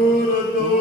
Lord.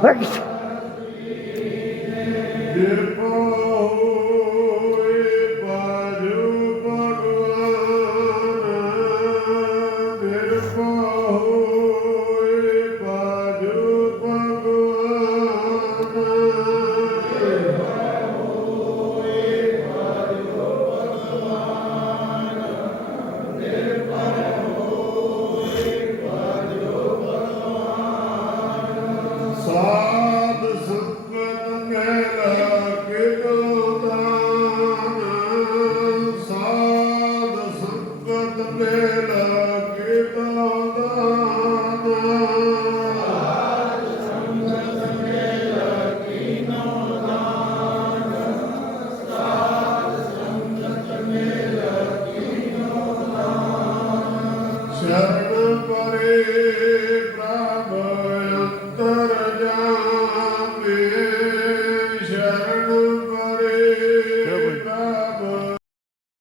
Thanks. शरण परे प्रभ अंतर